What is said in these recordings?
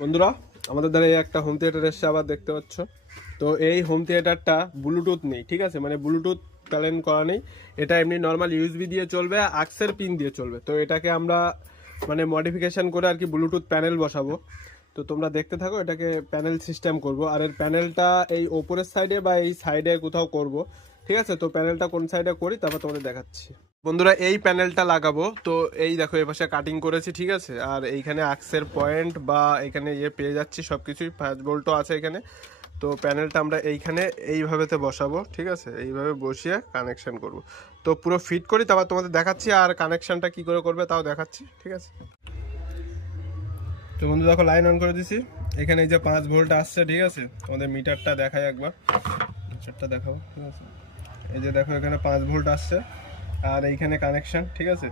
বন্ধুরা, আমাদের দ্বারা এই একটা হোম থিয়েটার এসছে আবার দেখতে পাচ্ছ। তো এই হোম থিয়েটারটা ব্লুটুথ নেই, ঠিক আছে, মানে ব্লুটুথ প্যালেন করা নেই। এটা এমনি নর্মাল ইউএসবি দিয়ে চলবে, আক্সের পিন দিয়ে চলবে। তো এটাকে আমরা মানে মডিফিকেশন করে আর কি ব্লুটুথ প্যানেল বসাবো। তো তোমরা দেখতে থাকো, এটাকে প্যানেল সিস্টেম করব। আর এর প্যানেলটা এই ওপরের সাইডে বা এই সাইডে কোথাও করব, ঠিক আছে। তো প্যানেলটা কোন সাইডে করি তারপর তোমাদের দেখাচ্ছি। বন্ধুরা, এই প্যানেলটা লাগাবো। তো এই দেখো, এই পাশে কাটিং করেছি, ঠিক আছে। আর এইখানে আক্সের পয়েন্ট বা এখানে পেয়ে যাচ্ছি সব কিছুই, 5 ভোল্টও আছে এখানে। তো প্যানেলটা আমরা এইখানে এইভাবেতে বসাবো, ঠিক আছে। এইভাবে বসিয়ে কানেকশন করব। তো পুরো ফিট করি, তারপর তোমাদের দেখাচ্ছি। আর কানেকশনটা কি করে করবে তাও দেখাচ্ছি, ঠিক আছে। তো বন্ধু দেখো, লাইন অন করে দিছি। এখানে এই যে 5 ভোল্ট আসছে, ঠিক আছে। তোমাদের মিটারটা দেখাই একবার, মিটারটা দেখাবো, ঠিক আছে। এই যে দেখো, এখানে 5 ভোল্ট আসছে। আর এইখানে কানেকশন, ঠিক আছে।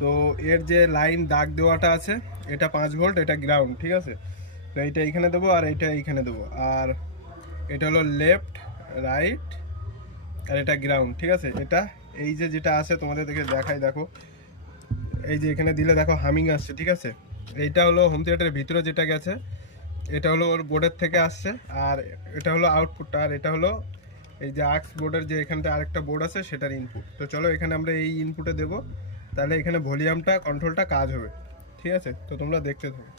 তো এর যে লাইন দাগ দেওয়াটা আছে, এটা 5 ভোল্ট, এটা গ্রাউন্ড, ঠিক আছে। তো এইটা এইখানে দেবো আর এইটা এইখানে দেবো। আর এটা হলো লেফট, রাইট, আর এটা গ্রাউন্ড, ঠিক আছে। এটা এই যে যেটা আছে তোমাদের দেখে দেখাই, দেখো এই যে এখানে দিলে দেখো হামিং আসছে, ঠিক আছে। এইটা হলো হোম থিয়েটারের ভিতরে যেটা গেছে, এটা হলো ওর বোর্ডের থেকে আসছে। আর এটা হলো আউটপুটটা, আর এটা হলো এই যে আক্স বোর্ডের যে এখানটা আরেকটা বোর্ড আছে সেটার ইনপুট। তো চলো এখানে আমরা এই ইনপুটে দেবো, তাহলে এখানে ভলিউমটা কন্ট্রোলটা কাজ হবে, ঠিক আছে। তো তোমরা দেখতে থাকো।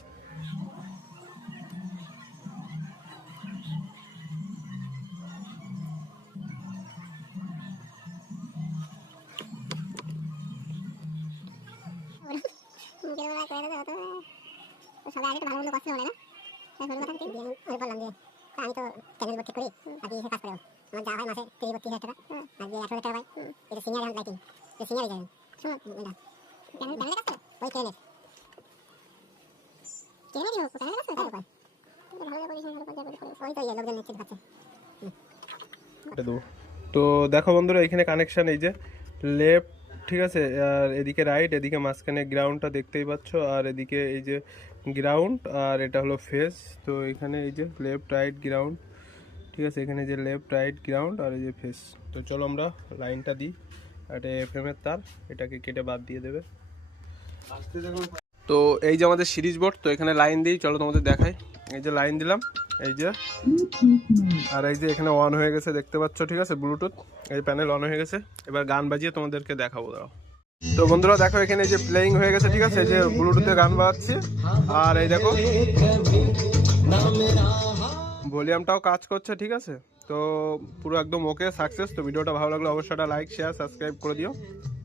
সবাই আগে তো ভালো মন্দ কষ্ট হলে না, তাই হলো কথা কি আমি বললাম যে আমি তো চ্যানেল বোর্ড ঠিক করি আর দিয়ে কাজ করে আমার যা হয় মাসে 30-32 হাজার টাকা আর যে 18 টাকা পাই এটা সিনিয়র হ্যান্ড লাইটিং যে সিনিয়র যাবেন শুনুন এটা প্যানেল কাজ করে ওই ট্রেনের হোক প্যানেল কাজ করে ভালো পজিশন ভালো কাজ করে ওই তো লোকজন নিচ্ছে ভাবছে। এটা দেবো। তো দেখো বন্ধুরা, এখানে কানেকশন এই যে লেফট, ঠিক আছে। আর এদিকে রাইট, এদিকে মাঝখানে গ্রাউন্ডটা দেখতেই পাচ্ছ। আর এদিকে এই যে গ্রাউন্ড, আর এটা হলো ফেস। তো এখানে এই যে লেফট রাইট গ্রাউন্ড, ঠিক আছে। এখানে যে লেফট রাইট গ্রাউন্ড আর এই যে ফেস। তো চলো আমরা লাইনটা দিই। এটা এফএমের তার, এটাকে কেটে বাদ দিয়ে দেবে। তো এই যে আমাদের সিরিজ বোর্ড, তো এখানে লাইন দিই, চলো তোমাদের দেখাই। এই যে লাইন দিলাম, এই যে। আর এই যে এখানে অন হয়ে গেছে দেখতে পাচ্ছ, ঠিক আছে, ব্লুটুথ এই প্যানেল অন হয়ে গেছে। এবার গান বাজিয়ে তোমাদেরকে দেখাবো, দাঁড়াও। তো বন্ধুরা দেখো, এখানে যে প্লেইং হয়ে গেছে, ঠিক আছে। এই যে ব্লুটুথে গান বাজাচ্ছি। আর এই দেখো ভলিউমটাও কাজ করছে, ঠিক আছে। তো পুরো একদম ওকে, সাকসেস। তো ভিডিওটা ভালো লাগলে অবশ্যই একটা লাইক, শেয়ার, সাবস্ক্রাইব করে দিও।